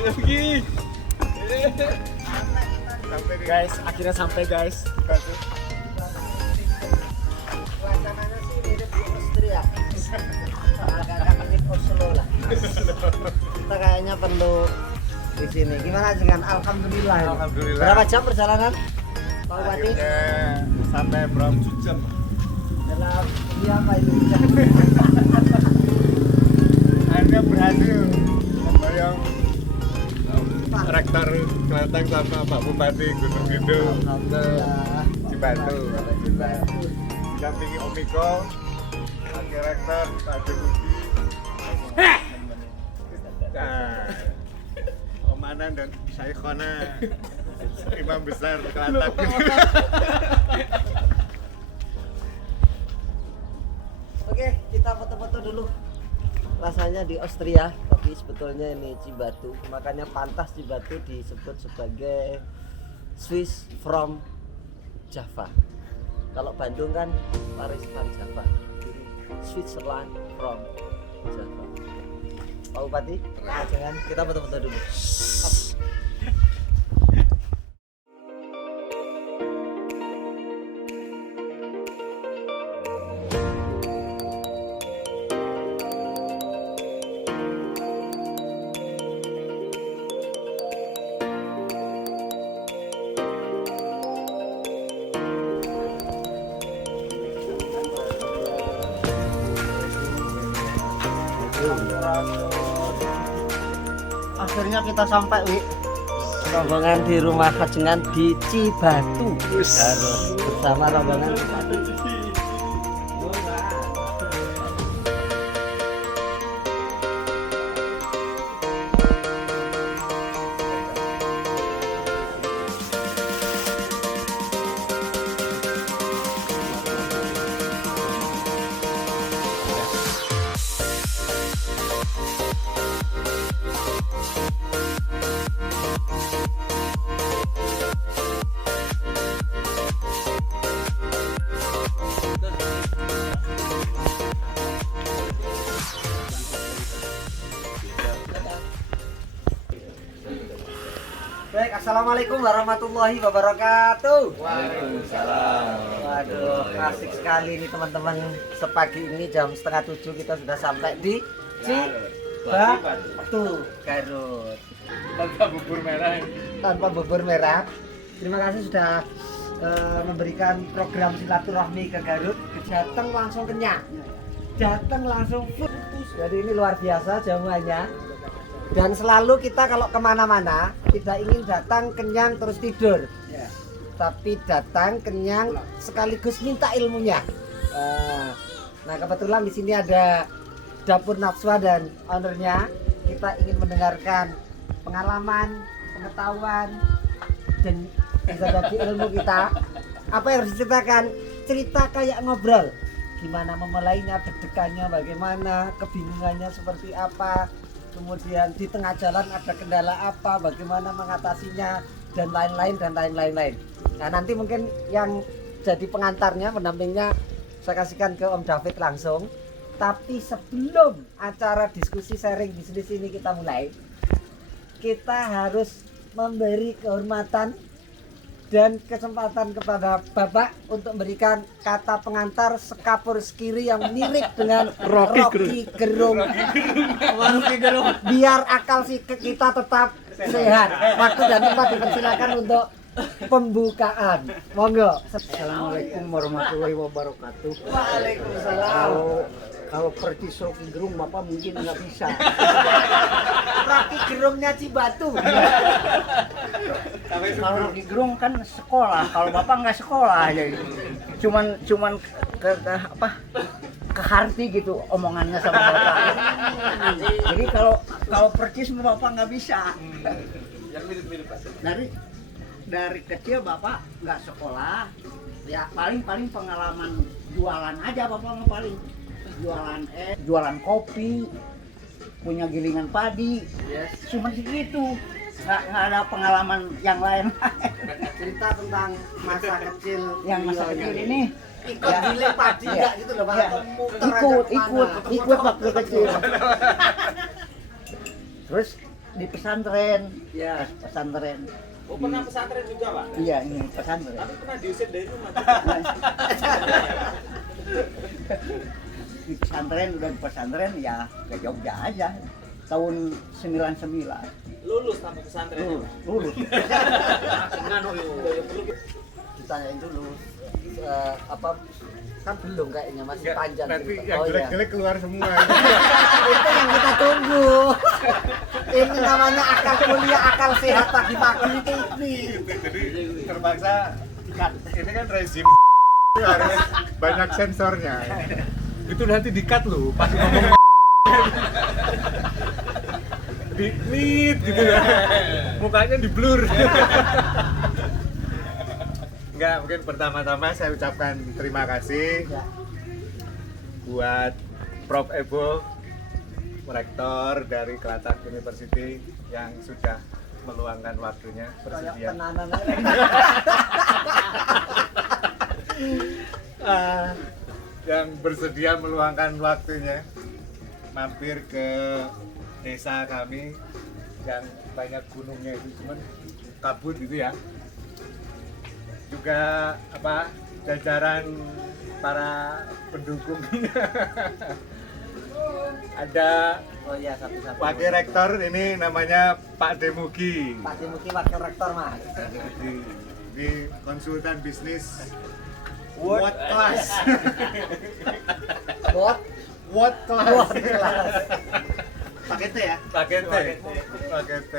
Lagi. Guys, akhirnya sampai guys. Suasananya sih mirip di Austria. Agak-agak mirip Oslo lah. Kita kayaknya perlu di sini. Gimana dengan alhamdulillah. Alhamdulillah. Berapa jam perjalanan? Pak Bupati? Akhirnya sampai berapa jam? Dalam iya apa itu? Akhirnya berhasil membayang rektor Kelantan sama Pak Bupati Gunung Kidul Alhamdulillah. Cibatu. Dampingi Om Miko, Wakil Rektor Pak Debuti, Om Anan dan Syekhona Imam Besar Kelantan. Oke, kita foto-foto dulu. Rasanya di Austria, tapi sebetulnya ini Cibatu. Makanya pantas Cibatu disebut sebagai Swiss from Java. Kalau Bandung kan Paris Java. Jadi Switzerland from Java. Pak Bupati, jangan kita foto-foto dulu. Akhirnya kita sampai, Wi. Rombongan di rumah Kajengan di Cibatu. Harus bersama rombongan Cibatu. Baik, assalamualaikum warahmatullahi wabarakatuh. Waalaikumsalam. Waduh, asik sekali nih teman-teman. Sepagi ini jam 6:30 kita sudah sampai di Cibatu, Garut. Tanpa bubur merah. Tanpa bubur merah. Terima kasih sudah memberikan program silaturahmi ke Garut. Datang langsung kenyang, datang langsung full. Jadi ini luar biasa jamuannya. Dan selalu kita kalau kemana-mana tidak ingin datang kenyang terus tidur, tapi datang kenyang sekaligus minta ilmunya. Nah kebetulan di sini ada Dapur Nafswa dan ownernya. Kita ingin mendengarkan pengalaman, pengetahuan, dan bisa jadi ilmu kita. Apa yang harus diceritakan? Cerita kayak ngobrol. Gimana memulainya, deg-degannya bagaimana, kebingungannya seperti apa. Kemudian di tengah jalan ada kendala apa, bagaimana mengatasinya, dan lain-lain. Nah nanti mungkin yang jadi pengantarnya, pendampingnya saya kasihkan ke Om David langsung. Tapi sebelum acara diskusi sharing bisnis ini kita mulai, kita harus memberi kehormatan dan kesempatan kepada Bapak untuk memberikan kata pengantar sekapur sekiri yang mirip dengan Rocky Gerung. Biar akal kita tetap sehat. Waktu dan tempat dipersilakan untuk pembukaan. Monggo. Assalamualaikum warahmatullahi wabarakatuh. Waalaikumsalam. Kalau percis Rocky Gerung Bapak mungkin nggak bisa. Rocky Gerungnya Cibatu. Kalau Rocky Gerung kan sekolah, kalau Bapak nggak sekolah jadi cuman ke hati gitu omongannya sama Bapak. Jadi kalau percis Bapak nggak bisa. Yang mirip-mirip Pak. Dari kecil Bapak nggak sekolah, ya paling pengalaman jualan aja Bapak mah paling jualan kopi, punya gilingan padi, cuma segitu, nggak ada pengalaman yang lain. Cerita tentang masa kecil. Yang masa kecil ini ikut giling padi enggak gitu loh Pak. Ya, Atau muter aja kemana? ikut waktu kecil. Terus di pesantren, Ya. pesantren. Oh, pernah pesantren juga, Pak? Iya, ini pesantren. Tapi pernah diusir dari rumah. Di pesantren, udah di pesantren ya ke Jogja aja. Tahun 99. Lulus sampai pesantren. Lulus. Ditanyain dulu apa kan belum kayaknya masih Enggak, panjang nanti cerita. yang Oh, iya. jelek-jelek keluar semua. Itu yang kita tunggu. Ini namanya akal kuliah, akal sehat pagi-pagi ini. Jadi terpaksa ini kan rezim harus banyak sensornya. Itu nanti di-cut loh pas ngomong di-nit gitu ya. Mukanya di-blur. Enggak, mungkin pertama-tama saya ucapkan terima kasih Ya. buat Prof. Ebo, rektor dari Kelatak University yang sudah meluangkan waktunya Kayak bersedia. tenanan. Yang bersedia meluangkan waktunya mampir ke desa kami yang banyak gunungnya itu, cuman kabut gitu ya. Juga jajaran para pendukung. Ada Oh iya, satu-satu. wakil rektor, ini namanya Pak Demugi. Pak Dimuki wakil rektor, Mas. Di konsultan bisnis What Class. Bot. What Class. Bot kelas. Pakai T ya? Pakai T.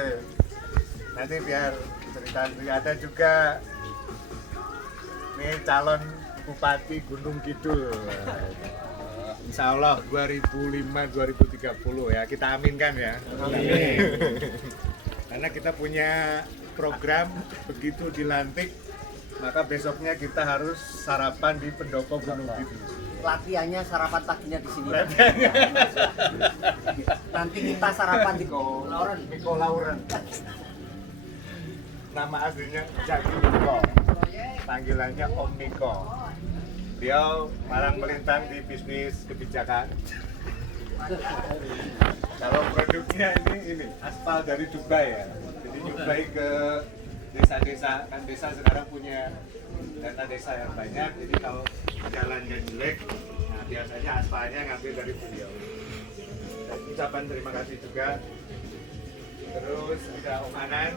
Nanti biar cerita. Ada juga nih calon Bupati Gunung Kidul. Insya Allah 2005-2030 ya, kita aminkan ya. Amin. Karena kita punya program, begitu dilantik maka besoknya kita harus sarapan di pendopo Gunung Kidul. Latihannya sarapan paginya di sini. Nanti kita sarapan di Lauren. Miko Lauren. Nama aslinya Jaki Miko. Panggilannya Om Miko. Beliau malang melintang di bisnis kebijakan. Kalau produknya ini aspal dari Dubai ya. Jadi Dubai ke desa-desa, kan desa sekarang punya data desa yang banyak. Jadi kalau jalannya jelek, nah biasanya aspalnya ngambil dari beliau. Dan ucapan terima kasih juga. Terus ada Om Anan.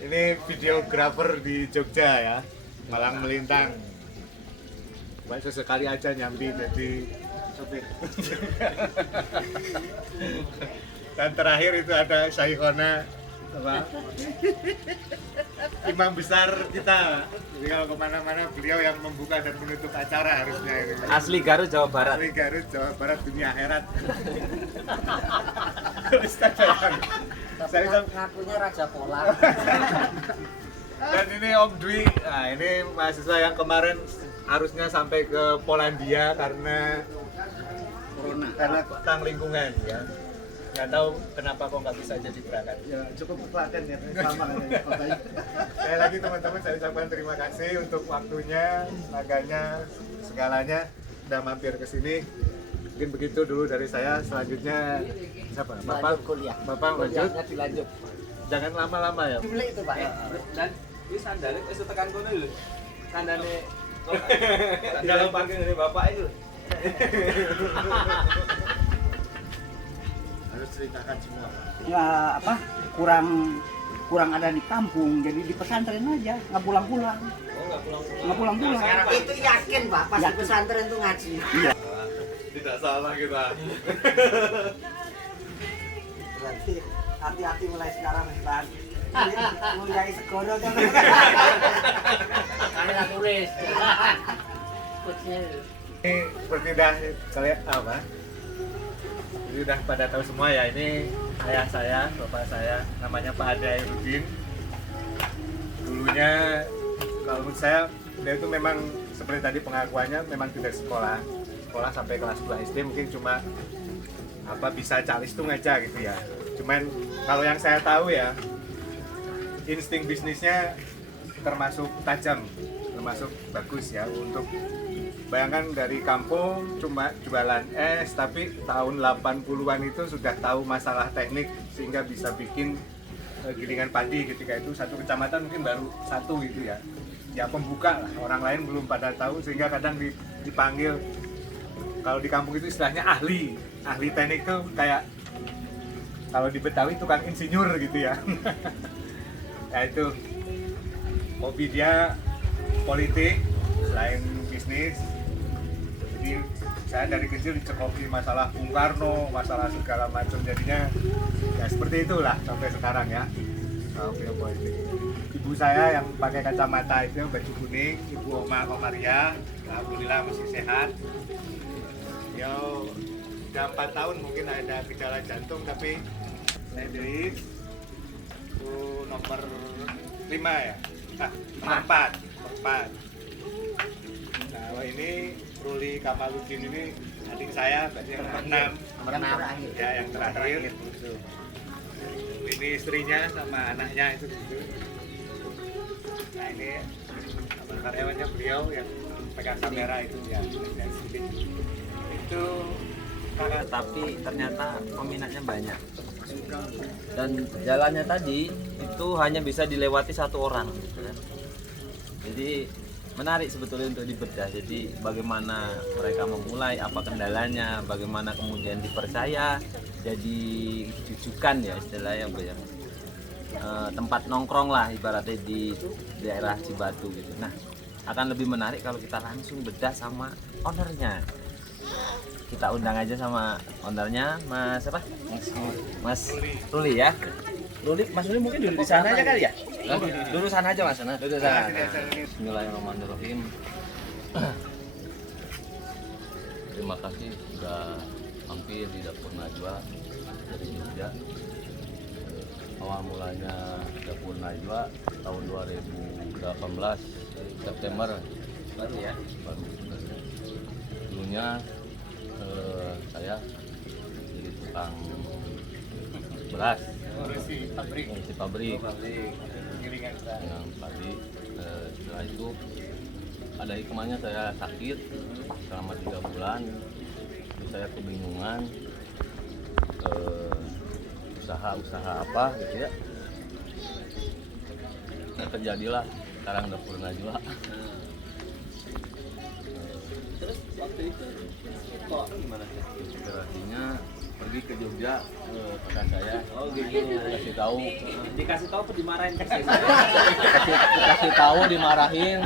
Ini videografer di Jogja ya, malang melintang. Baik sesekali aja nyambi jadi sopir. Dan terakhir itu ada Syaikona, imam besar kita. Jadi kalau kemana-mana beliau yang membuka dan menutup acara harusnya ini. Asli Garut, Jawa Barat. Asli Garut, Jawa Barat, dunia akhirat. Ustaz Jalan. Tapi ngakunya Raja Pola. Dan ini Om Dwi, nah ini mahasiswa yang kemarin harusnya sampai ke Polandia karena karena tentang lingkungan ya. Nggak tahu kenapa kok nggak bisa jadi berangkat. Ya, cukup Klaten ya, sama kayaknya. Sekali lagi teman-teman saya ucapkan terima kasih untuk waktunya, tenaganya, segalanya sudah mampir ke sini. Mungkin begitu dulu dari saya. Selanjutnya siapa? Lanjut kuliah. Bapak lanjut. Kuliahnya dilanjut. Jangan lama-lama ya. Dibeli itu, Pak. Dan ini sandalnya wis tekan kono lho. Sandalnya Dalam parkir dari Bapak itu. Harus diceritakan semua, Pak. Ya apa? Kurang ada di kampung, jadi di pesantren aja, nggak pulang-pulang. Oh, nggak pulang-pulang. Nggak pulang-pulang. Itu yakin Pak, pas di pesantren tuh ngaji. Tidak salah kita. Berarti hati-hati mulai sekarang Mas Pan. Mulai segoro kan. Saya tulis. Ini seperti udah kalian apa? Jadi udah pada tahu semua ya, ini ayah saya, bapak saya, namanya Pak Adairuddin. Dulunya kalau menurut saya dia itu memang seperti tadi pengakuannya memang tidak sekolah sampai kelas 2 SD, mungkin cuma apa bisa calistung aja gitu ya. Cuman kalau yang saya tahu ya, insting bisnisnya termasuk tajam, termasuk bagus ya. Untuk bayangkan dari kampung cuma jualan es, tapi tahun 80-an itu sudah tahu masalah teknik sehingga bisa bikin gilingan padi. Ketika itu satu kecamatan mungkin baru satu gitu ya. Ya pembuka lah, orang lain belum pada tahu sehingga kadang dipanggil, kalau di kampung itu istilahnya ahli teknik tuh kayak kalau di Betawi tukang insinyur gitu ya. Ya itu hobi dia politik selain bisnis. Jadi saya dari kecil dicekoki masalah Bung Karno, masalah segala macam, jadinya ya seperti itulah sampai sekarang ya. Film politik. Ibu saya yang pakai kacamata itu baju kuning, Ibu Maria, alhamdulillah masih sehat. Ya udah 4 tahun mungkin ada gejala jantung, tapi saya dari itu nomor 5 ya, nomor 4. Nah kalau ini Ruli Kamaludin ini adik saya, berarti yang nomor 6. Nomor 6 Ya yang terakhir. Ini istrinya sama anaknya itu gitu. Nah ini karyawannya beliau yang pegang kamera itu ya. Itu Tapi ternyata peminatnya banyak. Dan jalannya tadi itu hanya bisa dilewati satu orang. Gitu kan. Jadi menarik sebetulnya untuk dibedah. Jadi bagaimana mereka memulai, apa kendalanya, bagaimana kemudian dipercaya, jadi jujukan ya istilahnya ya. Tempat nongkrong lah ibaratnya di daerah Cibatu gitu. Nah, akan lebih menarik kalau kita langsung bedah sama ownernya. Kita undang aja sama ownernya, Mas apa? Mas Ruli ya. Mas Ruli mungkin duduk di sana aja kali ya? Duduk sana aja Mas, duduk sana. Bismillahirrahmanirrahim. Terima kasih sudah mampir di Dapur Najwa dari Jogja. Awal mulanya Dapur Najwa tahun 2018 September baru ya. Dulunya saya jadi tukang beras, ngisi pabrik dengan padi. Setelah itu ada hikmahnya, saya sakit selama 3 bulan. Terus saya kebingungan usaha apa gitu ya. Nah, terjadilah sekarang Dapur Najwa. Terus waktu itu kok gimana sih? Inspirasinya pergi ke Jogja ke kakak saya. Oh gitu. Dikasih tahu apa dimarahin kan? Dikasih tahu, dimarahin.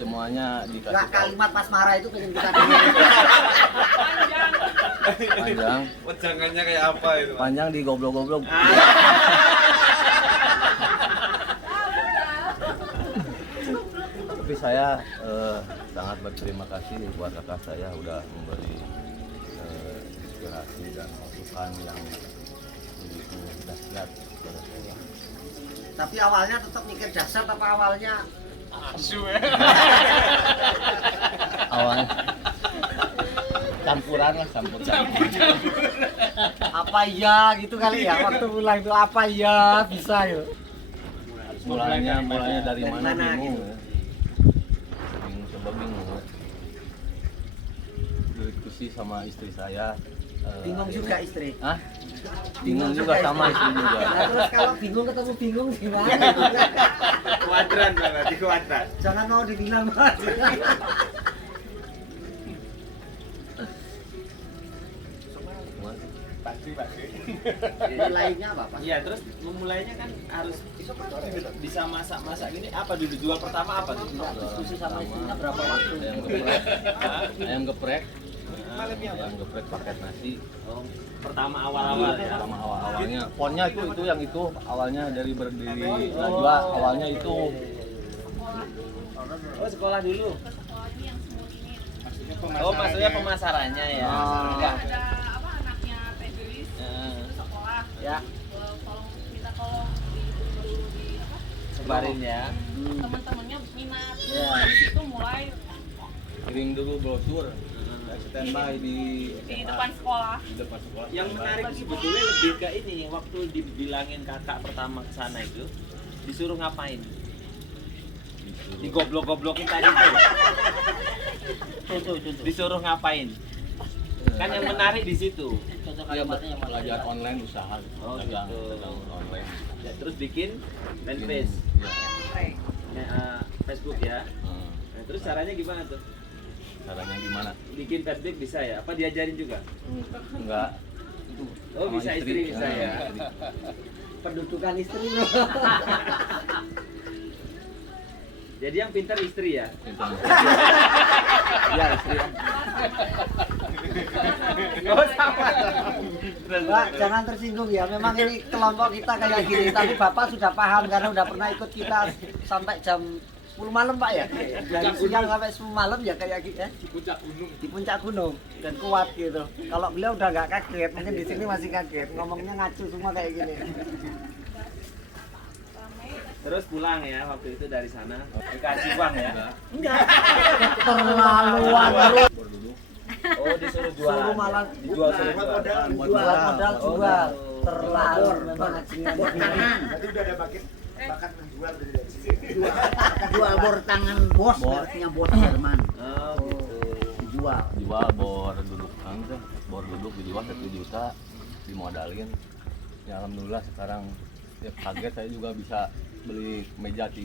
Semuanya dikasih tahu. Kalimat pas marah itu pengen kita dengar. Panjang. Wejangannya kayak apa itu? Panjang di goblok-goblok. Tapi saya sangat berterima kasih buat kakak saya udah memberi inspirasi dan masukan yang begitu dahsyat kepada saya. Tapi awalnya tetap mikir dasar apa awalnya Asu ya. Awalnya campuran lah, campur. apa ya gitu kali ya, waktu pulang itu apa ya bisa yuk. Mulanya dari Dari mana mana bingung gitu. ya. Bingung ya. Diskusi sama istri saya. Bingung juga istri. Hah? Bingung juga sama istri juga. Nah, terus kalau bingung ketemu bingung gimana? Kuadran banget, di kuadran. Jangan mau dibilang Mas. Nilainya apa Pak? Iya, terus memulainya kan harus bisa masak-masak gini. Apa dulu jual pertama apa tuh? Diskusi sama istrinya berapa waktu? Ayam geprek ayam geprek paket nasi. Oh, pertama awal-awal ya. Pertama awalnya ponnya itu yang itu awalnya dari berdiri Najwa awalnya itu Oh, sekolah dulu. Sekolahnya yang semut ini. Oh, maksudnya pemasarannya ya. Enggak. Ada apa anaknya Teh Gelis sekolah. Ya. Tolong minta tolong di apa? Sebarin ya. Teman-temannya minat. Ya. Dari situ mulai kirim dulu brosur standby di di depan sekolah. depan sekolah. Yang menarik sebetulnya lebih ke ini, waktu dibilangin kakak pertama ke sana itu disuruh ngapain? Digoblok-goblokin tadi itu. Contoh. Disuruh ngapain? Kan yang menarik di situ. Contoh Iya, kalimatnya yang mana? belajar online usaha Oh, dagang gitu. dagang online. Ya, terus bikin fanpage. Ya. Facebook ya. Hmm. Nah, terus caranya gimana tuh? Caranya gimana? Bikin fanpage bisa ya? Apa diajarin juga? Enggak. Oh, Sama bisa istri bisa ya. istri. Pendudukan istri. Jadi yang pintar istri ya. Iya istri. Oh, sama. Pak, jangan tersinggung ya. Memang ini kelompok kita kayak gini, tapi Bapak sudah paham karena udah pernah ikut kita sampai jam 10 malam Pak ya. Dari siang sampai 10 malam ya kayak gitu ya. Di puncak gunung dan kuat gitu. Kalau beliau udah nggak kaget, mungkin di sini masih kaget. Ngomongnya ngacu semua kayak gini. Terus pulang ya waktu itu dari sana. Dikasih uang ya. Terlaluan. Berduduk. Oh, disuruh jualan. Suruh malah dijual suruh jual. jual modal jual. Oh, Terlalu memang acingan. Berarti udah ada bakat menjual dari sini. Jual bor tangan bos, mereknya bos Jerman. Oh, gitu. Dijual. Jual bor duduk bor duduk dijual 1 juta dimodalin. Ya alhamdulillah sekarang ya kaget saya juga bisa beli meja 3.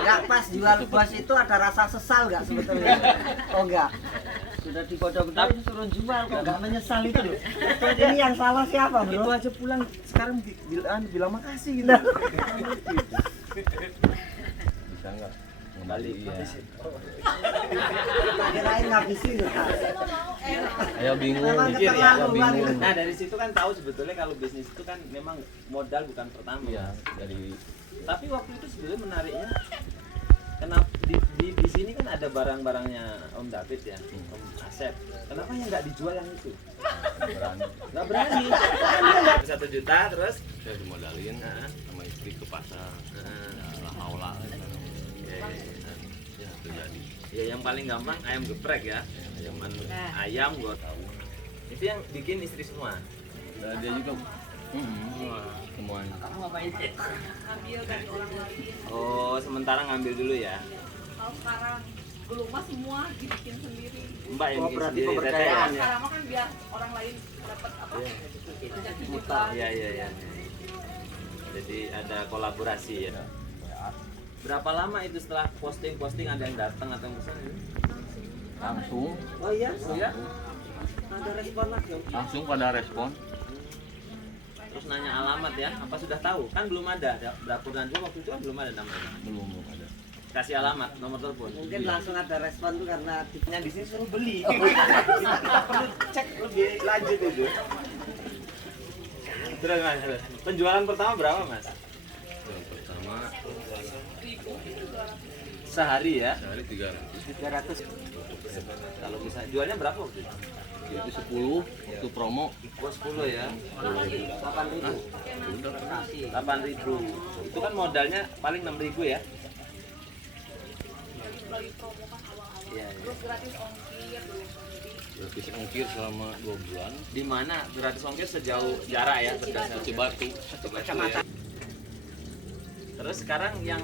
Nggak pas jual bos itu ada rasa sesal nggak sebetulnya? Oh enggak. Sudah digodok-godok suruh jual kok nggak menyesal itu loh. Ini yang salah siapa bro? Itu aja pulang sekarang bilang makasih gitu. Bisa nggak ngembaliin ya. Kirain ngabisin loh. Ayo bingung Memang mikir ya, keterlaluan bingung. itu. Nah, dari situ kan tahu sebetulnya kalau bisnis itu kan memang modal bukan pertama. Iya, dari Tapi waktu itu sebetulnya menariknya kenapa di sini kan ada barang-barangnya Om David ya, Om Asep. Kenapa yang nggak dijual yang itu? berani Nggak berani. Nggak 1 juta terus. saya dimodalin sama istri ke pasar. Ya, aula ya terjadi. Ya yang paling gampang ayam geprek ya. Ayam gua tahu. Itu yang bikin istri semua. Dan dia juga semuanya. Kamu ngapain? Ambil dari orang lain. Oh, sementara ngambil dulu ya. Kalau sekarang belum mah semua dibikin sendiri. Mbak yang Oh, bikin berarti sendiri kepercayaan tetean ya. Sekarang mah kan biar orang lain dapat apa? Jadi juga. Iya iya iya. Jadi ada kolaborasi ya. Berapa lama itu setelah posting ada yang datang atau yang pesan ini? Langsung Oh iya? Oh ya? Ada respon lagi Om? langsung pada respon. Terus nanya alamat ya, apa sudah tahu? Kan belum ada, dapur dan waktu itu kan belum ada namanya. Belum ada. Kasih alamat, nomor telepon. Mungkin langsung ada respon tuh karena tipnya Yang di sini suruh beli. Kita perlu cek lebih lanjut itu. Terus mas, penjualan pertama berapa mas? Yang pertama Sehari ya? sehari 300. 300. Kalau bisa jualnya berapa waktu itu? Itu 10 itu promo. Oh 10 ya? 8.000. Udah 8.000. Itu kan modalnya paling 6.000 ya? Lagi promo kan awal-awal. Iya. Ya. Terus gratis ongkir dulu. Jadi gratis ongkir selama 2 bulan. Di mana gratis ongkir sejauh jarak ya? Berdasarkan Cibatu. kecamatan. Terus sekarang yang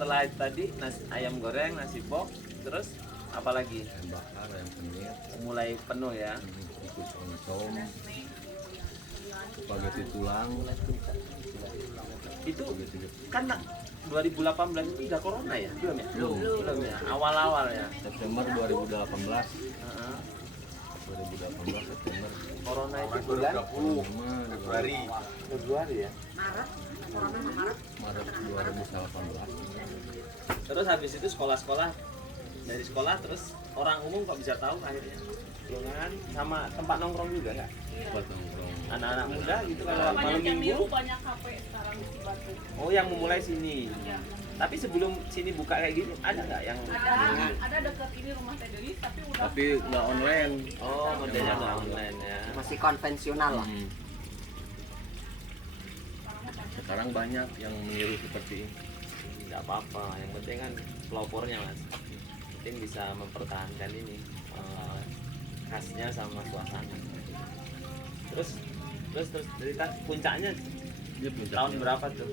setelah tadi ayam goreng, nasi pok, terus apalagi? Ayam bakar, ayam penyet, Mulai penuh ya? ikut oncom, spaghetti tulang. Itu kan 2018 itu udah corona ya? Belum ya? Belum. Belum ya? Awal-awal ya? September 2018 Heeh. 2018 September. Corona itu bulan Februari. Februari ya. Maret 2018. Terus habis itu sekolah-sekolah, dari sekolah terus orang umum kok bisa tahu akhirnya? Lingkungan sama tempat nongkrong juga nggak? Buat nongkrong. Anak-anak muda gitu kalau Banyak malam yang minggu. niru, banyak kafe sekarang di Batu. Oh, yang memulai sini. Ya. Tapi sebelum sini buka kayak gini ada nggak yang Ada dekat ini rumah Teh Delis, tapi udah Tapi nggak online. oh modelnya udah online ya. Masih konvensional lah. Sekarang banyak yang meniru seperti ini. Nggak apa-apa, yang penting kan pelopornya mas. Penting bisa mempertahankan ini khasnya sama suasana. Terus cerita puncaknya Dia puncaknya. tahun berapa tuh?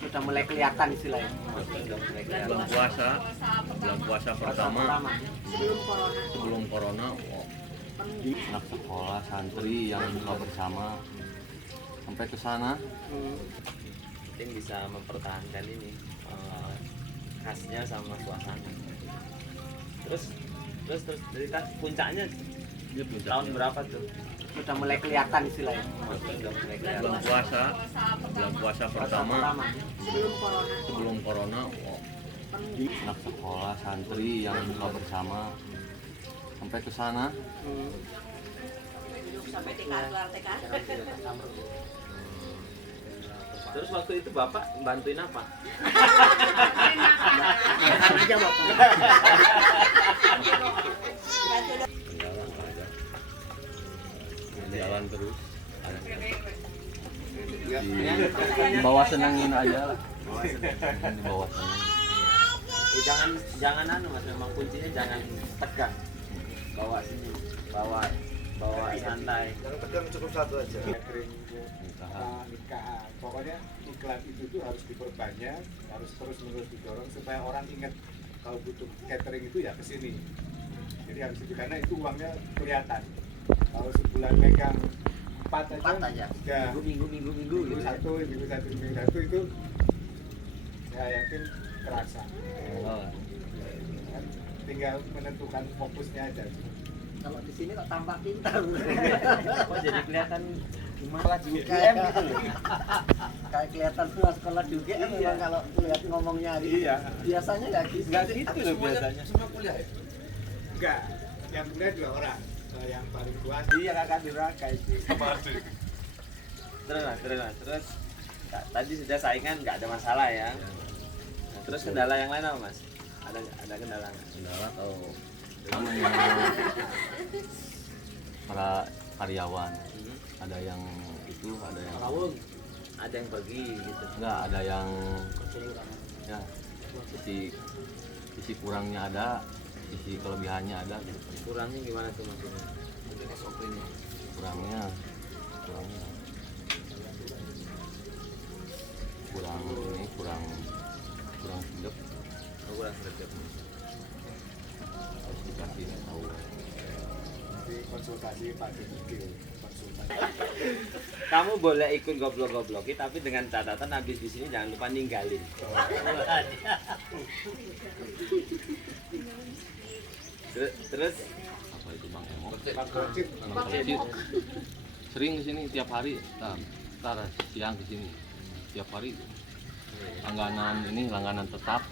Udah mulai kelihatan istilahnya. Udah mulai Bulan kelihatan. puasa, puasa bulan puasa pertama sebelum corona, anak sekolah santri yang buka bersama sampai ke sana. Penting bisa mempertahankan ini khasnya sama suasana. Terus cerita puncaknya Dia puncaknya. tahun berapa tuh? Udah mulai kelihatan istilahnya. Udah mulai Bulan kelihatan. puasa, bulan puasa pertama sebelum corona, anak sekolah santri yang buka bersama sampai ke sana. sampai keluar TK. Terus waktu itu bapak bantuin apa? Makan aja bapak. Kendala nggak ada. Jalan terus. Di bawah senengin aja lah. Di bawah senengin. Jangan anu mas, memang kuncinya jangan tegang. Bawa sini, bawa santai. Yang tegang cukup satu aja. Catering, nikahan. Pokoknya iklan itu tuh harus diperbanyak, harus terus-menerus didorong supaya orang ingat kalau butuh catering itu ya ke sini. Jadi harus itu karena itu uangnya kelihatan. Kalau sebulan megang 4 aja. Ya, minggu satu itu ya yakin kerasa. Oh, Kan tinggal menentukan fokusnya aja. Kalau di sini kok tampak pintar. Kok jadi kelihatan Sekolah di UGM gitu loh. Kayak kelihatan semua sekolah di UGM memang kalau lihat ngomongnya gitu. Iya. Biasanya nggak gitu. nggak gitu loh biasanya. Enggak, yang kuliah 2 orang. Yang paling tua Iya kakak Diraka itu. Terus tadi sudah saingan nggak ada masalah ya. Nah, terus kendala yang lain apa mas? Ada kendala nggak? kendala kalau namanya para karyawan, ada yang itu, ada yang Ada yang pergi gitu. enggak, ada yang ya sisi kurangnya ada, sisi kelebihannya ada gitu. Kurangnya gimana tuh maksudnya? kurang ini kurang sedap, Oh, kurang sergap. harus dikasih tahu. di konsultasi Pak Dukil, konsultasi. Kamu boleh ikut goblok-gobloki tapi dengan catatan habis di sini jangan lupa ninggalin. Terus Apa itu Bang Emo? Pak Gocip, Bang Kocit. Sering ke sini tiap hari, ntar siang ke sini tiap hari. Langganan tetap.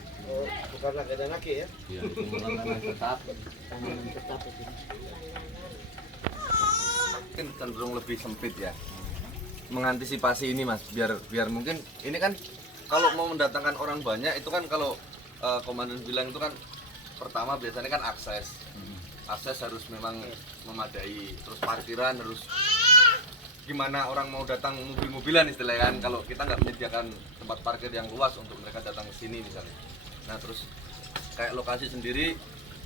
bukan laki ya? Iya, itu langganan tetap. Mungkin cenderung lebih sempit ya, mengantisipasi ini mas, biar mungkin ini kan kalau mau mendatangkan orang banyak itu kan kalau komandan bilang itu kan pertama biasanya kan akses harus memang memadai, terus parkiran harus gimana orang mau datang mobil-mobilan istilahnya kan, kalau kita nggak menyediakan tempat parkir yang luas untuk mereka datang ke sini misalnya. Nah terus kayak lokasi sendiri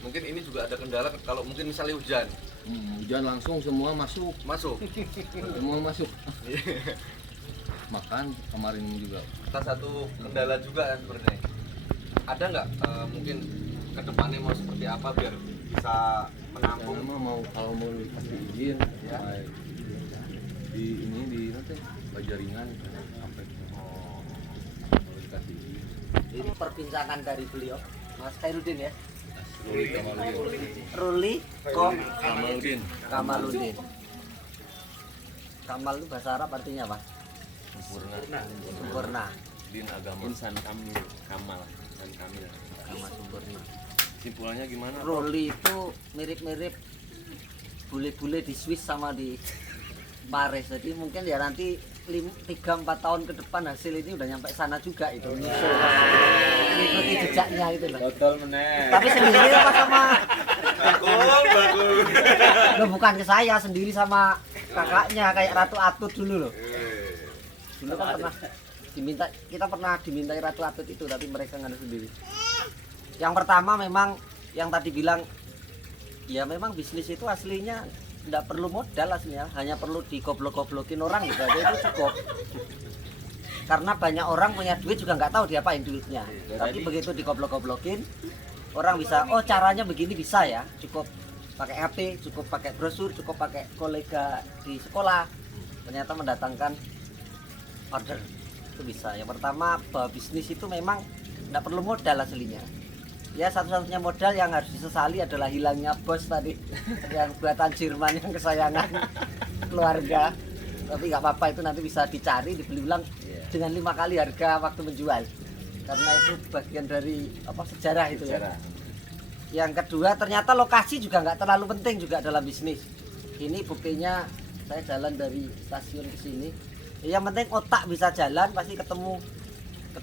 mungkin ini juga ada kendala kalau mungkin misalnya hujan Hujan langsung semua masuk. masuk. Makan kemarin juga. Salah satu kendala juga kan sebenarnya. Ada nggak mungkin kedepannya mau seperti apa biar bisa menampung? Mau kalau mau dikasih izin ya. Di nanti Bajaringan sampai mau dikasih izin. Ini perbincangan dari beliau, Mas Khairuddin ya. Ruli kok Kamaludin. Kamaludin. Kamal itu bahasa Arab artinya apa? Sempurna. Din agama. Insan kamil, kamal dan kamil. Agama sempurna. Simpulannya gimana? Ruli itu mirip-mirip bule-bule di Swiss sama di Paris. Jadi mungkin ya nanti 3-4 tahun ke depan hasil ini udah nyampe sana juga itu. Mengikuti jejaknya itu loh. Botol meneh. Tapi sendiri apa sama Bakul. Loh, bukan ke saya, sendiri sama kakaknya kayak Ratu Atut dulu loh. Dulu kan kita pernah dimintai Ratu Atut itu, tapi mereka nggak ada sendiri. Yang pertama memang yang tadi bilang ya memang bisnis itu aslinya tidak perlu modal aslinya, hanya perlu digoblok-goblokin orang gitu aja itu cukup. Karena banyak orang punya duit juga nggak tahu diapain duitnya. Tapi begitu digoblok-goblokin, orang bisa, oh caranya begini bisa ya. Cukup pakai HP, cukup pakai brosur, cukup pakai kolega di sekolah. Ternyata mendatangkan order itu bisa. Yang pertama bahwa bisnis itu memang nggak perlu modal aslinya. Ya satu-satunya modal yang harus disesali adalah hilangnya bos tadi yang buatan Jerman yang kesayangan keluarga. Tapi nggak apa-apa, itu nanti bisa dicari, dibeli ulang dengan 5 kali harga waktu menjual. Karena itu bagian dari apa sejarah itu ya. Yang kedua ternyata lokasi juga nggak terlalu penting juga dalam bisnis. Ini buktinya saya jalan dari stasiun ke sini. Yang penting otak bisa jalan, pasti ketemu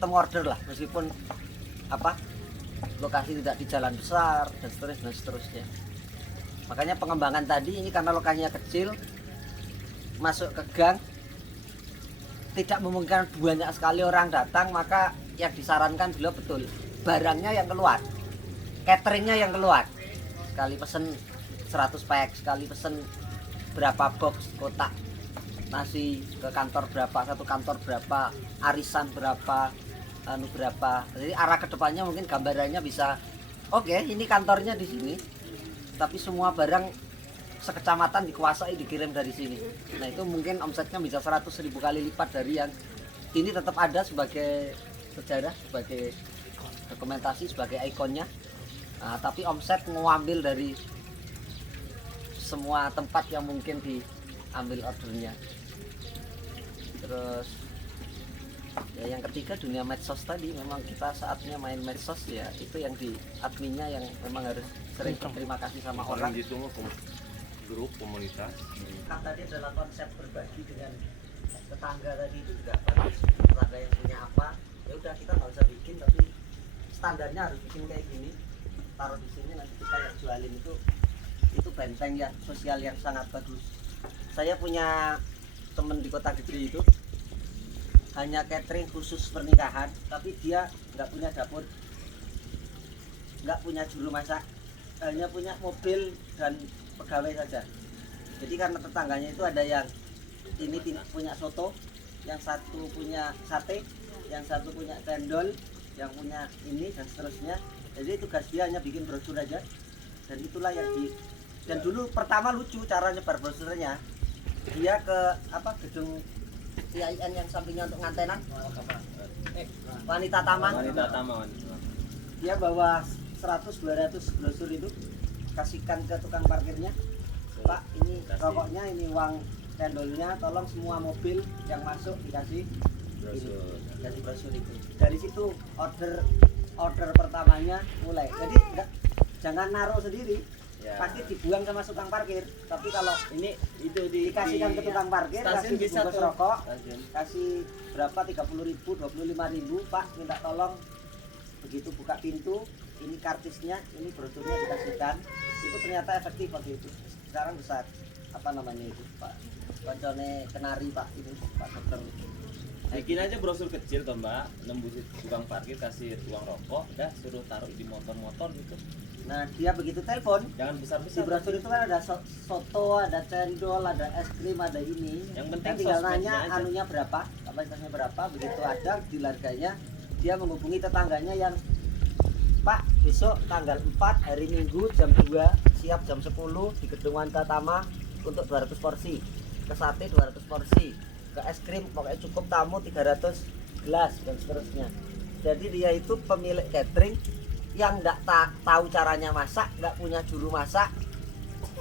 order lah, meskipun apa lokasi tidak di jalan besar dan seterusnya. Makanya pengembangan tadi ini karena lokasinya kecil, masuk ke gang, tidak memungkinkan banyak sekali orang datang, maka yang disarankan beliau betul, barangnya yang keluar, cateringnya yang keluar. Sekali pesen 100 pack, sekali pesen berapa box kotak nasi ke kantor berapa, satu kantor berapa, arisan berapa, berapa. Jadi arah kedepannya mungkin gambarannya bisa oke, ini kantornya di sini, tapi semua barang sekecamatan dikuasai, dikirim dari sini. Nah itu mungkin omsetnya bisa 100.000 kali lipat dari yang ini. Tetap ada sebagai sejarah, sebagai dokumentasi, sebagai ikonnya. Nah, tapi omset mengambil dari semua tempat yang mungkin diambil ordernya. Terus ya yang ketiga dunia medsos tadi, memang kita saatnya main medsos ya, itu yang di adminnya yang memang harus sering berterima kasih sama orang. Gitu mau grup komunitas. Kan tadi adalah konsep berbagi dengan tetangga tadi itu juga bagus. Tetangga yang punya apa, ya udah kita nggak usah bikin, tapi standarnya harus bikin kayak gini, taruh di sini, nanti kita yang jualin itu benteng ya sosial yang sangat bagus. Saya punya temen di kota gede itu hanya catering khusus pernikahan, tapi dia nggak punya dapur, nggak punya juru masak, hanya punya mobil dan pegawai saja. Jadi karena tetangganya itu ada yang ini punya soto, yang satu punya sate, yang satu punya cendol, yang punya ini dan seterusnya. Jadi tugas dia hanya bikin brosur aja, dan itulah yang dan dulu pertama lucu cara nyebar brosurnya, dia ke gedung CIN yang sampingnya untuk ngantenan, Wanita Taman. Dia bawa 100-200 brosur itu, kasihkan ke tukang parkirnya, Pak ini rokoknya, ini uang cendolnya, tolong semua mobil yang masuk dikasih brosur itu. Dari situ order pertamanya mulai. Jadi jangan naruh sendiri, pasti dibuang sama tukang parkir. Tapi kalau ini itu dikasihkan ke tukang parkir, kasih bungkus rokok, kasih berapa, 30.000, 25.000, Pak minta tolong begitu buka pintu, ini kartisnya, ini brosurnya dikasihkan. Itu ternyata efektif waktu itu. Sekarang besar apa namanya itu, Pak koncone kenari, Pak itu Pak dokter. Bikin aja brosur kecil toh Mbak, nembusin tukang parkir, kasih uang rokok, udah suruh taruh di motor-motor gitu. Nah dia begitu telepon, Jangan di besar-besar. brosur itu kan ada soto, ada cendol, ada es krim, ada ini. Yang penting Dan tinggal sosmednya nanya aja. anunya berapa, kapasitasnya berapa. Begitu ada di harganya, dia menghubungi tetangganya yang, Pak besok tanggal 4 hari Minggu jam 2 siap jam 10 di gedung Wanita Tama untuk 200 porsi, ke sate 200 porsi, ke es krim pokoknya cukup tamu 300 gelas dan seterusnya. Jadi dia itu pemilik catering yang nggak tahu caranya masak, nggak punya juru masak,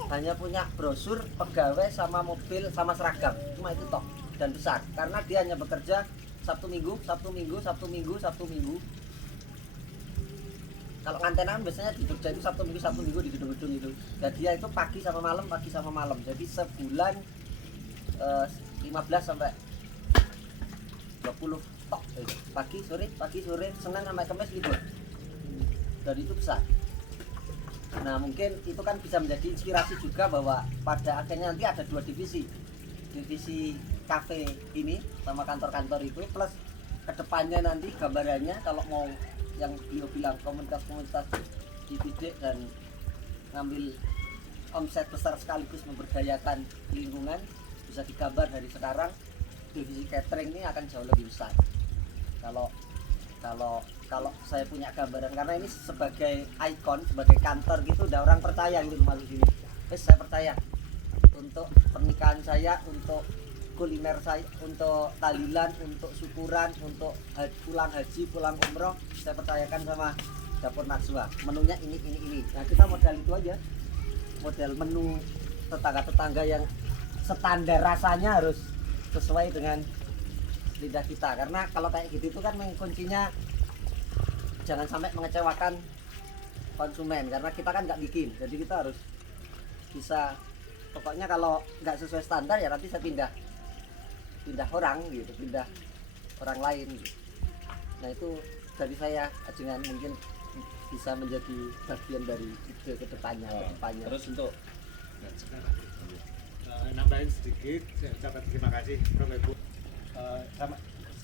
hanya punya brosur, pegawai sama mobil sama seragam, cuma itu toh, dan besar karena dia hanya bekerja Sabtu Minggu. Kalau ngantenan biasanya di Jogja itu Sabtu Minggu di gedung-gedung itu. Dan dia itu pagi sama malam. Jadi sebulan 15 sampai 20 tok. Pagi sore, Senin sampai Kamis libur. Dan itu besar. Nah mungkin itu kan bisa menjadi inspirasi juga bahwa pada akhirnya nanti ada 2 divisi kafe ini sama kantor-kantor itu, plus kedepannya nanti gambarannya kalau mau yang beliau bilang komunitas-komunitas dididik dan ngambil omset besar sekaligus memberdayakan lingkungan, bisa digambar dari sekarang divisi catering ini akan jauh lebih besar. Kalau saya punya gambaran, karena ini sebagai ikon, sebagai kantor gitu, udah orang percaya gitu masuk sini. Saya percaya untuk pernikahan saya, untuk kuliner saya, untuk tahlilan, untuk syukuran, untuk pulang haji, pulang umroh, saya percayakan sama Dapur Najwa. Menunya ini. Nah kita modal itu aja, model menu tetangga-tetangga yang standar rasanya harus sesuai dengan lidah kita. Karena kalau kayak gitu itu kan kuncinya jangan sampai mengecewakan konsumen, karena kita kan nggak bikin, jadi kita harus bisa, pokoknya kalau nggak sesuai standar ya nanti saya pindah orang gitu, pindah orang lain gitu. Nah itu dari saya ajengan mungkin bisa menjadi bagian dari ide kedepannya. Terus untuk nambahin sedikit, saya ucapkan terima kasih Prof Ibu.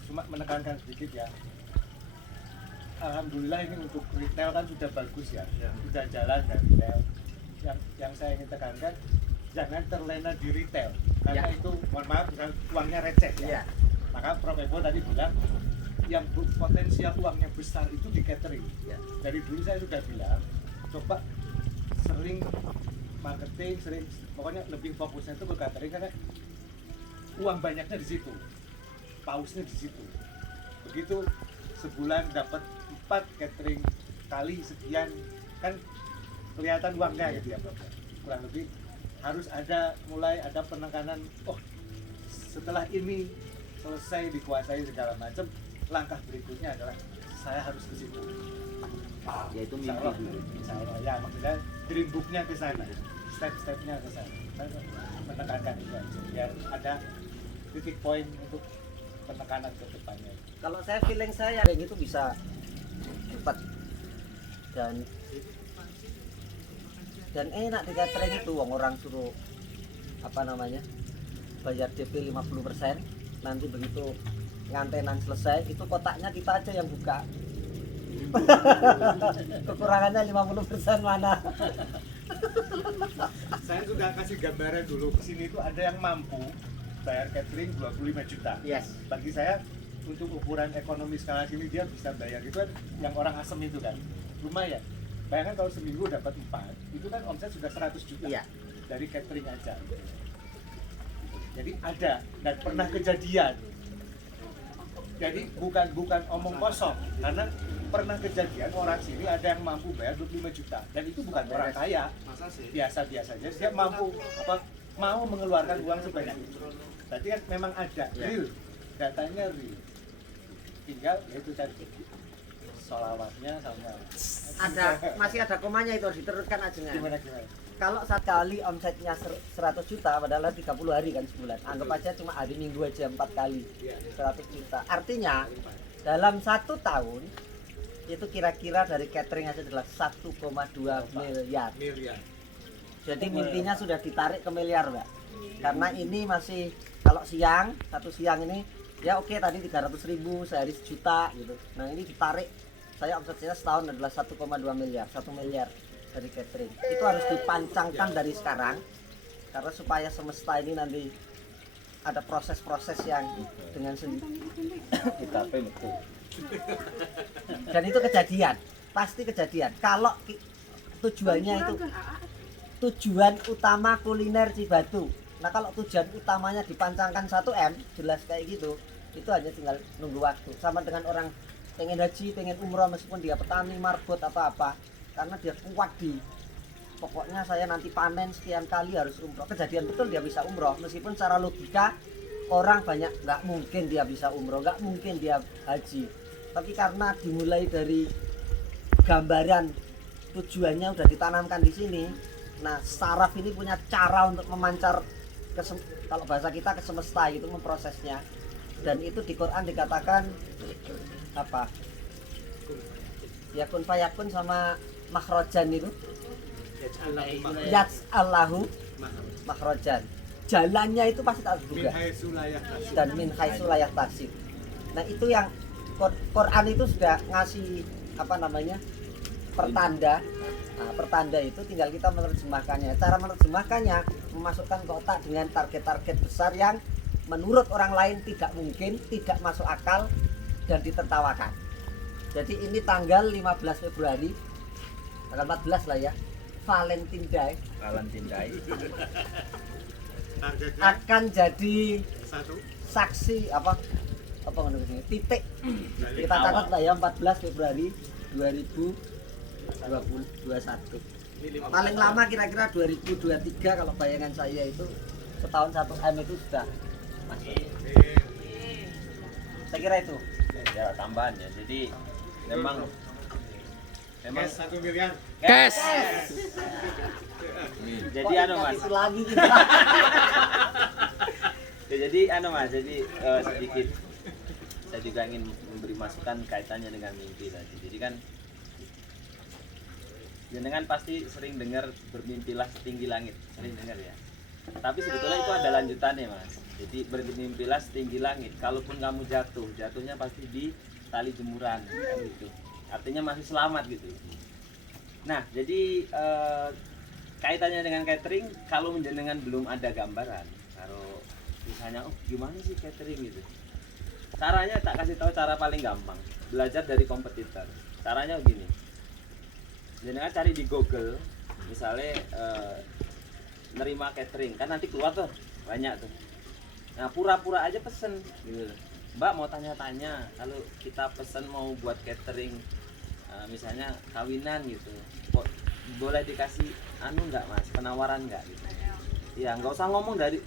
Cuma menekankan sedikit ya. Alhamdulillah ini untuk retail kan sudah bagus ya, sudah jalan dan retail. Yang saya ingin tekankan, jangan terlena di retail, karena itu mohon maaf misalnya uangnya receh ya. Maka Prof Ebo tadi bilang yang potensial uangnya besar itu di catering. Dari dulu saya sudah bilang coba sering marketing, pokoknya lebih fokusnya itu ke catering, karena uang banyaknya di situ, pausnya di situ. Begitu sebulan dapat 4 catering kali sekian, kan kelihatan uangnya gitu ya Prof. Kurang lebih harus mulai ada penekanan, setelah ini selesai dikuasai segala macam, langkah berikutnya adalah saya harus ke situ. yaitu mimpi dulu. Ya maksudnya dream booknya ke sana, step-stepnya ke sana. Saya menekankan itu aja, biar ada titik poin untuk penekanan ke depannya. Kalau saya feeling saya kayak gitu bisa cepat dan enak di catering itu, orang suruh bayar DP 50%, nanti begitu ngantenan selesai itu kotaknya kita aja yang buka. Kekurangannya 50% mana? Saya sudah kasih gambaran dulu, sini itu ada yang mampu bayar catering 25 juta. Yes. Bagi saya untuk ukuran ekonomi skala sini dia bisa bayar, itu kan yang orang asem itu kan lumayan. Bayangkan kalau seminggu dapat 4, itu kan omset sudah 100 juta. Iya. Dari catering aja. Jadi ada dan pernah kejadian. Jadi bukan omong kosong, karena pernah kejadian orang sini ada yang mampu bayar 25 juta dan itu bukan orang kaya, biasa-biasa aja dia mampu mau mengeluarkan uang sebanyak itu. Berarti kan memang ada real, datanya real. Tinggal yaitu tadi sholawatnya sama Masih ada komanya, itu harus diteruskan aja. gimana. Kalau sekali omsetnya 100 juta padahal 30 hari kan sebulan, anggap aja cuma hari Minggu aja 4 kali 100 juta, artinya dalam 1 tahun itu kira-kira dari catering aja adalah 1,2 miliar. Jadi mimpinya sudah ditarik ke miliar Mbak, karena ini masih kalau satu siang ini ya oke, tadi 300.000 sehari 1 juta gitu. Nah ini ditarik, saya omsetnya setahun adalah 1,2 miliar, 1 miliar dari catering. Itu harus dipancangkan dari sekarang, karena supaya semesta ini nanti ada proses-proses yang dengan sendiri Kita betul. dan itu kejadian, pasti kejadian. Kalau tujuannya itu tujuan utama kuliner Cibatu. Nah kalau tujuan utamanya dipancangkan 1M, jelas kayak gitu, itu hanya tinggal nunggu waktu. Sama dengan orang pengen haji, pengen umroh meskipun dia petani, marbot apa-apa, karena dia kuat di pokoknya saya nanti panen sekian kali harus umroh. Kejadian betul dia bisa umroh meskipun secara logika orang banyak nggak mungkin dia bisa umroh, nggak mungkin dia haji. Tapi karena dimulai dari gambaran tujuannya udah ditanamkan di sini. Nah, saraf ini punya cara untuk memancar kalau bahasa kita ke semesta itu memprosesnya. Dan itu di Quran dikatakan apa? Ya kun fayakun sama makhrojan itu. Yaj'allahu makhrojan. Jalannya itu pasti tak Min juga. haitsu la yahtasib. Dan min haitsu la yahtasib. Nah, itu yang Quran itu sudah ngasih apa namanya? Pertanda. Nah, pertanda itu tinggal kita menerjemahkannya. Cara menerjemahkannya memasukkan ke otak dengan target-target besar yang menurut orang lain tidak mungkin, tidak masuk akal dan ditertawakan. Jadi ini tanggal 15 Februari, tanggal 14 lah ya, Valentine Day Targetnya akan jadi satu. saksi apa namanya, titik. Kita catat lah ya 14 Februari 2021. Paling lama kira-kira 2023 kalau bayangan saya itu setahun 1 M itu sudah masuk. Saya kira itu. Ya tambahannya. Jadi memang Cash 1 miliar. Cash. jadi anu Mas. Itu lagi gitu. Ya, jadi anu Mas, jadi sedikit saya juga ingin memberi masukan kaitannya dengan mimpi tadi. Jadi kan jenengan pasti sering dengar bermimpilah setinggi langit, sering dengar ya. Tapi sebetulnya itu ada lanjutannya Mas. Jadi bermimpilah setinggi langit. Kalaupun kamu jatuh, jatuhnya pasti di tali jemuran kan gitu. Artinya masih selamat gitu. Nah, jadi kaitannya dengan catering, kalau jenengan belum ada gambaran, kalau misalnya gimana sih catering gitu. Caranya tak kasih tahu cara paling gampang. Belajar dari kompetitor. Caranya begini. Jenengan cari di Google, misalnya nerima catering, kan nanti keluar tuh banyak tuh. Nah, pura-pura aja pesen gitu. Mbak mau tanya-tanya, kalau kita pesen mau buat catering misalnya kawinan gitu, kok boleh dikasih anu nggak Mas, penawaran nggak gitu. Ya nggak usah ngomong dari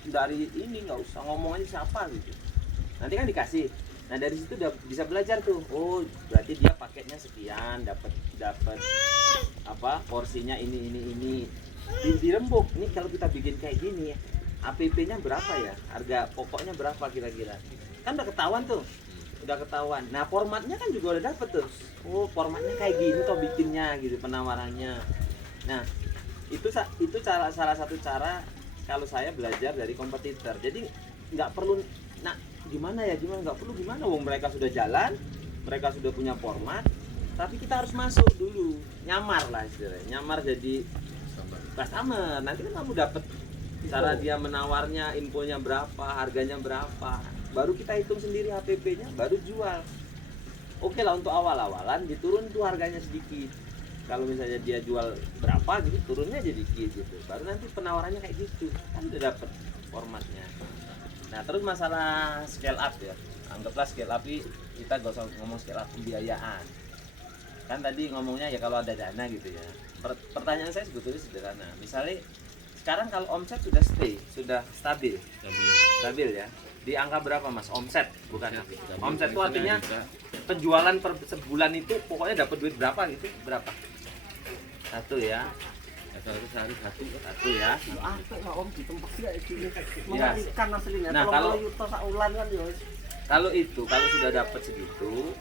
ini, nggak usah ngomong aja siapa gitu. Nanti kan dikasih. Nah dari situ udah bisa belajar tuh. Oh berarti dia paketnya sekian, dapat apa porsinya ini. Dirembuk. Ini kalau kita bikin kayak gini, APP-nya berapa ya? Harga pokoknya berapa kira-kira? Kan udah ketahuan tuh. Udah ketahuan. Nah formatnya kan juga udah dapet tuh. Oh formatnya kayak gini tuh bikinnya gitu, penawarannya. Nah itu salah satu cara kalau saya belajar dari kompetitor. Jadi nggak perlu gimana nggak perlu gimana, wong mereka sudah jalan, mereka sudah punya format, tapi kita harus masuk dulu, nyamar lah istilahnya, nyamar jadi customer. Nanti kan kamu dapat cara dia menawarnya, infonya berapa, harganya berapa, baru kita hitung sendiri HPP-nya, baru jual. Oke lah, untuk awal-awalan diturun tuh harganya sedikit. Kalau misalnya dia jual berapa gitu, turunnya jadi dikit gitu. Baru nanti penawarannya kayak gitu, kan udah dapet formatnya. Nah terus masalah scale up ya, anggaplah scale up kita gak usah ngomong scale up pembiayaan. Kan tadi ngomongnya ya kalau ada dana gitu ya. Pertanyaan saya sebetulnya sederhana. Misalnya sekarang kalau omset sudah stabil ya. Di angka berapa Mas? Omset bukan omset itu artinya penjualan per sebulan itu pokoknya dapat duit berapa gitu? Berapa? Satu ya. Satu ya. Om di tempat ya ini. Ya. Mengerikan aslinya. Nah, kalau yuto saulan kan ya. Kalau sudah dapat segitu,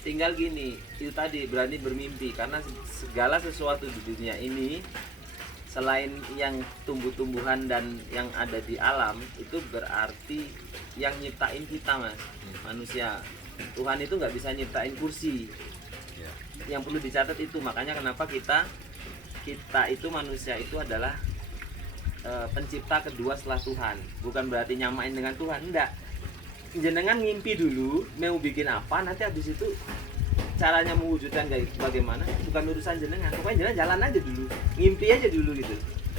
tinggal gini, itu tadi berani bermimpi, karena segala sesuatu di dunia ini selain yang tumbuh-tumbuhan dan yang ada di alam itu berarti yang nyiptain kita Mas, manusia. Tuhan itu nggak bisa nyiptain kursi. Yang perlu dicatat itu, makanya kenapa kita itu manusia itu adalah pencipta kedua setelah Tuhan. Bukan berarti nyamain dengan Tuhan, enggak. Jenengan ngimpi dulu mau bikin apa, nanti habis itu caranya mewujudkan kayak bagaimana bukan urusan jenengan. Pokoknya jenengan jalan aja dulu, ngimpi aja dulu gitu.